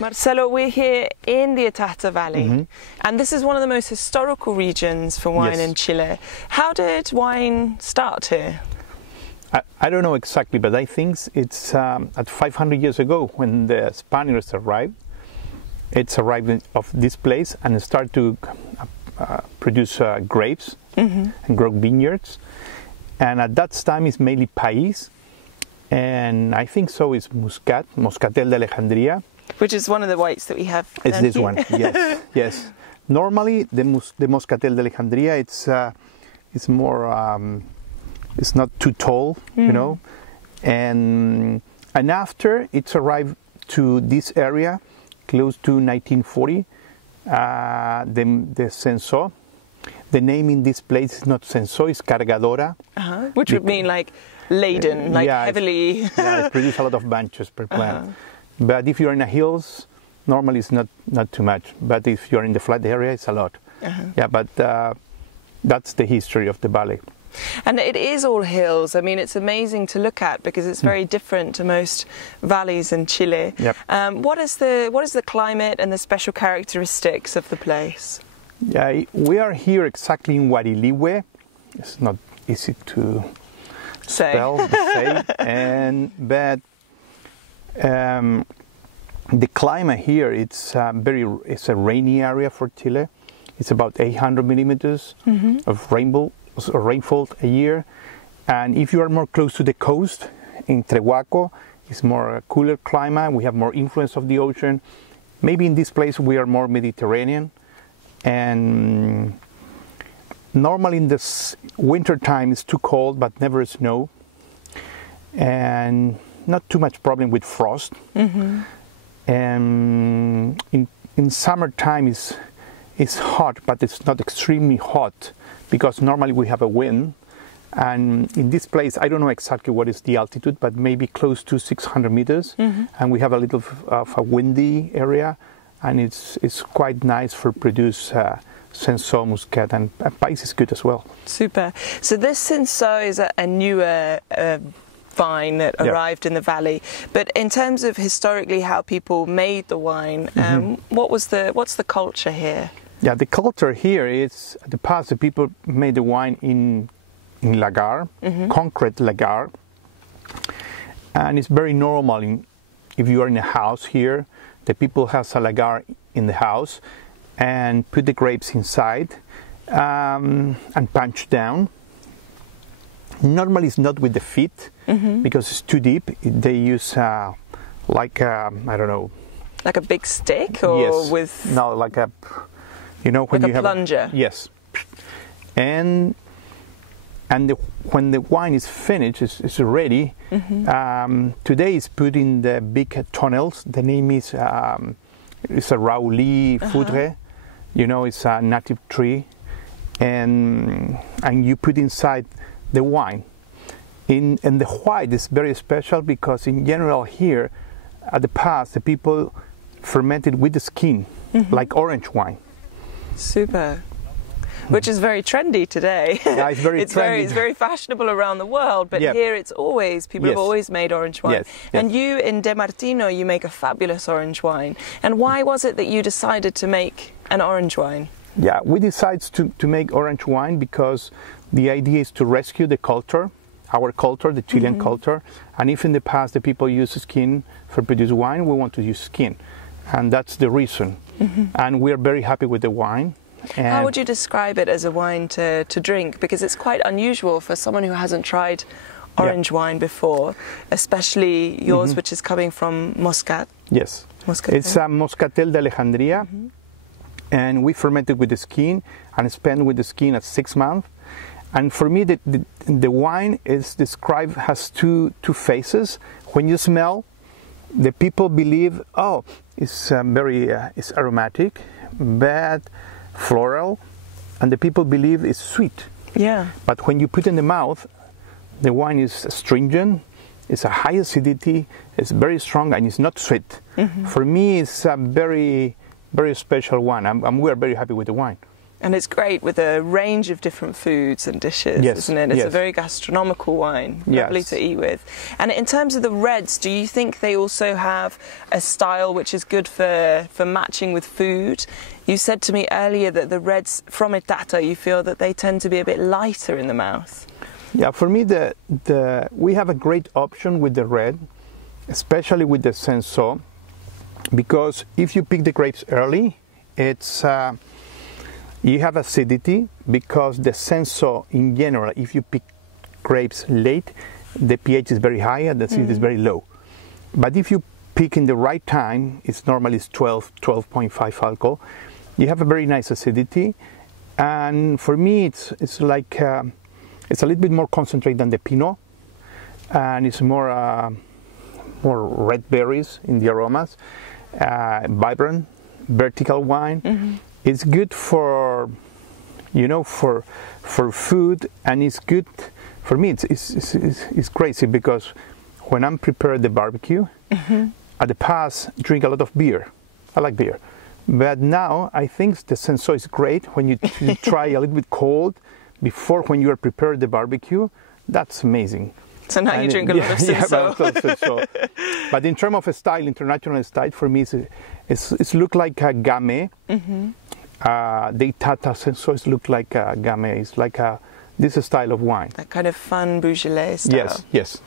Marcelo, we're here in the Itata Valley, and this is one of the most historical regions for wine in Chile. How did wine start here? I don't know exactly, but I think it's at 500 years ago when the Spaniards arrived. It's arrived of this place and started to produce grapes and grow vineyards. And at that time, it's mainly País, and I think so is Muscat, Moscatel de Alejandría. Which is one of the whites that we have. It's this one, yes, yes. Normally, the Moscatel de Alejandría, it's more, it's not too tall, you know. And after it's arrived to this area, close to 1940, the Censo. The name in this place is not Censo, it's Cargadora. Which would mean like laden, like heavily. Yeah, it produces a lot of bunches per plant. But if you're in the hills, normally it's not too much. But if you're in the flat area, it's a lot. Yeah, but that's the history of the valley. And it is all hills. I mean, it's amazing to look at because it's very different to most valleys in Chile. Yep. What is the climate and the special characteristics of the place? Yeah, we are here exactly in Guarilihue. It's not easy to spell, say, but the climate here, it's a rainy area for Chile. It's about 800 millimeters of rainfall a year. And if you are more close to the coast, in Trehuaco, it's more a cooler climate. We have more influence of the ocean. Maybe in this place we are more Mediterranean. And normally in this winter time it's too cold, but never snow. And not too much problem with frost. And in summertime it's hot, but it's not extremely hot because normally we have a wind. And in this place, I don't know exactly what is the altitude, but maybe close to 600 meters. And we have a little of a windy area, and it's quite nice for produce Censo, Muscat, and País is good as well. Super. So this Censo is a newer vine that arrived in the valley, but in terms of historically how people made the wine, what's the culture here? Yeah, the culture here is, in the past the people made the wine in lagar, concrete lagar, and it's very normal if you are in a house here, the people have a lagar in the house and put the grapes inside and punch down. Normally it's not with the feet because it's too deep. They use like I don't know, like a big stick, or with like a, you know, when like you a have plunger. Yes, and when the wine is finished, it's ready. Today it's put in the big tunnels. The name is it's a Raouli foudre. You know, it's a native tree, and you put inside the wine. And the white is very special because in general here, at the past, the people fermented with the skin, like orange wine. Super. Which is very trendy today. Yeah, it's very trendy. It's very fashionable around the world, but here it's always, people have always made orange wine. And you, in De Martino, you make a fabulous orange wine. And why was it that you decided to make an orange wine? Yeah, we decided to make orange wine because the idea is to rescue the culture, our culture, the Chilean culture. And if in the past the people use skin for produce wine, we want to use skin. And that's the reason. And we're very happy with the wine. And how would you describe it as a wine to drink? Because it's quite unusual for someone who hasn't tried orange wine before, especially yours, which is coming from Muscat. Yes, it's a Moscatel de Alejandría, and we fermented with the skin and spent with the skin at 6 months. And for me, the wine is described has two phases. When you smell, the people believe, oh, it's it's aromatic, but floral, and the people believe it's sweet. Yeah. But when you put in the mouth, the wine is astringent, it's a high acidity, it's very strong, and it's not sweet. For me, it's a very, very special wine. We're very happy with the wine. And it's great with a range of different foods and dishes, isn't it? It's a very gastronomical wine, lovely to eat with. And in terms of the reds, do you think they also have a style which is good for matching with food? You said to me earlier that the reds from Itata, you feel that they tend to be a bit lighter in the mouth. Yeah, for me, we have a great option with the red, especially with the Senso, because if you pick the grapes early, it's you have acidity, because the Senso in general, if you pick grapes late, the pH is very high and the acidity is very low. But if you pick in the right time, it's normally 12.5 alcohol. You have a very nice acidity, and for me, it's like it's a little bit more concentrated than the Pinot, and it's more red berries in the aromas, vibrant, vertical wine. It's good for, for food, and it's good for me. It's crazy because when I'm preparing the barbecue, at the past drink a lot of beer. I like beer, but now I think the Senso is great when you try a little bit cold before when you are preparing the barbecue. That's amazing. So now you drink a lot of Senso. But in terms of a style, international style, for me, it's look like a Gamay. The Itata Senso look like a Gamay. It's like this style of wine. That kind of fun Beaujolais style. Yes.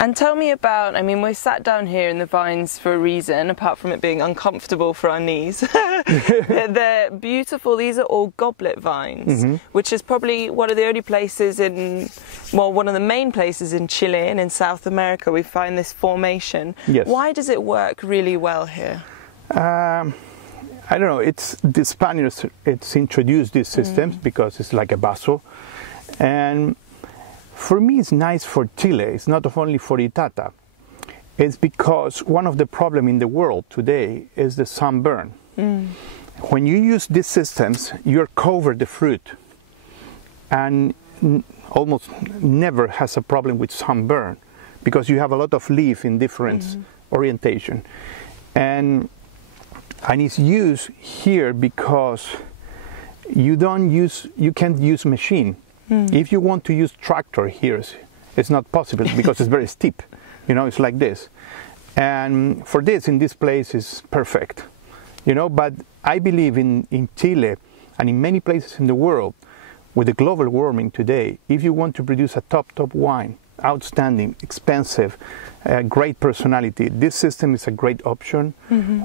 And tell me about, we're sat down here in the vines for a reason, apart from it being uncomfortable for our knees. They're beautiful. These are all goblet vines, which is probably one of the only places one of the main places in Chile and in South America we find this formation. Yes. Why does it work really well here? I don't know. It's the Spaniards. It's introduced these systems because it's like a vaso. And for me, it's nice for Chile. It's not only for Itata. It's because one of the problems in the world today is the sunburn. When you use these systems, you're covered the fruit, and almost never has a problem with sunburn because you have a lot of leaf in different orientation, and it's used here because you can't use machine. If you want to use tractor here, it's not possible because it's very steep. It's like this. And for this, in this place, is perfect. But I believe in Chile and in many places in the world, with the global warming today, if you want to produce a top wine, outstanding, expensive, great personality, this system is a great option.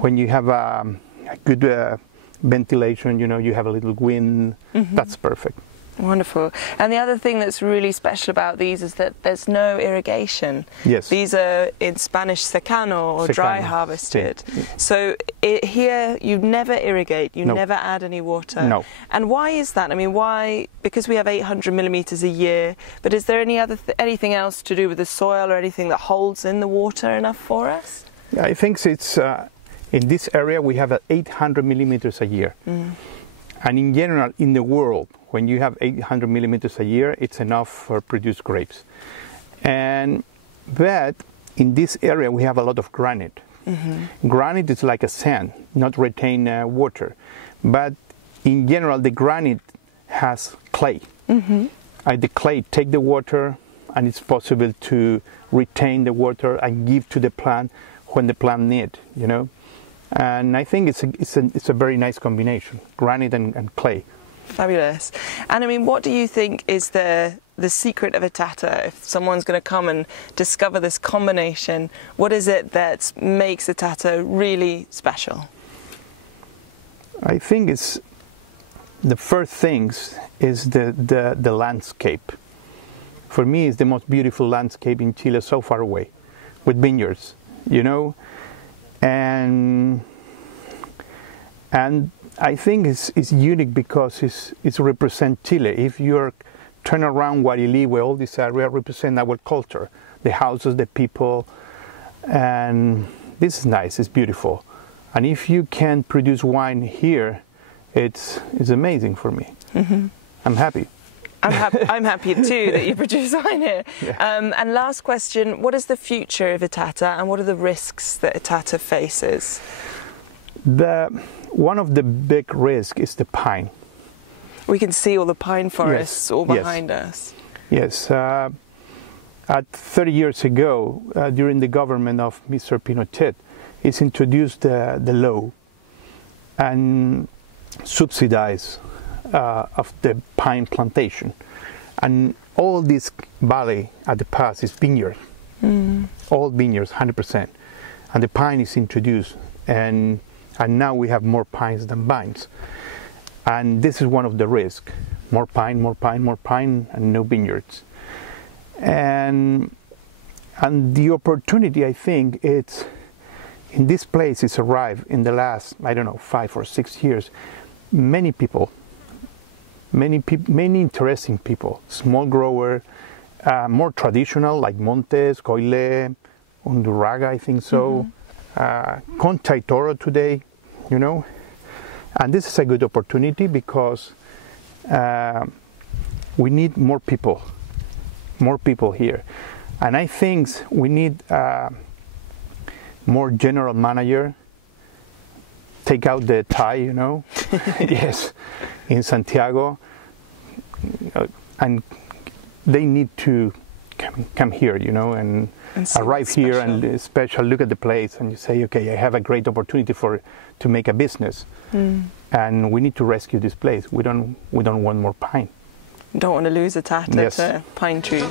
When you have a good ventilation, you have a little wind, that's perfect. Wonderful. And the other thing that's really special about these is that there's no irrigation. Yes. These are in Spanish secano or dry harvested. Sí. So here you never irrigate, you never add any water. No. And why is that? Why? Because we have 800 millimeters a year, but is there anything else to do with the soil or anything that holds in the water enough for us? Yeah, I think it's in this area we have 800 millimeters a year. And in general, in the world, when you have 800 millimeters a year, it's enough for produce grapes. But in this area, we have a lot of granite. Granite is like a sand, not retain water. But in general, the granite has clay. The clay take the water, and it's possible to retain the water and give to the plant when the plant need. And I think it's a very nice combination, granite and clay. Fabulous. And what do you think is the secret of Itata? If someone's going to come and discover this combination, what is it that makes Itata really special? I think it's the first things is the landscape. For me, it's the most beautiful landscape in Chile, so far away, with vineyards, and I think it's unique because it represents Chile. If you turn around Guarilí, all this area represent our culture, the houses, the people, and this is nice, it's beautiful. And if you can produce wine here, it's amazing for me. I'm happy. I'm happy too that you produce wine here. Yeah. And last question, what is the future of Itata and what are the risks that Itata faces? One of the big risks is the pine. We can see all the pine forests all behind us. Yes. 30 years ago, during the government of Mr. Pinochet, it's introduced the law and subsidized of the pine plantation, and all this valley at the pass is vineyard, all vineyards, 100%, and the pine is introduced, and now we have more pines than vines, and this is one of the risks: more pine, and no vineyards, and the opportunity, I think, it's in this place. It's arrived in the last, I don't know, 5 or 6 years. Many people, many interesting people, small grower, more traditional like Montes, Coile, Undurraga, I think so, Concha y Toro today, you know. And this is a good opportunity because we need more people here. And I think we need more general manager, take out the tie, you know, yes, in Santiago, and they need to come here, you know, and arrive here and special look at the place, and you say, okay, I have a great opportunity to make a business, and we need to rescue this place. We don't want more pine. Don't want to lose Itata to pine trees.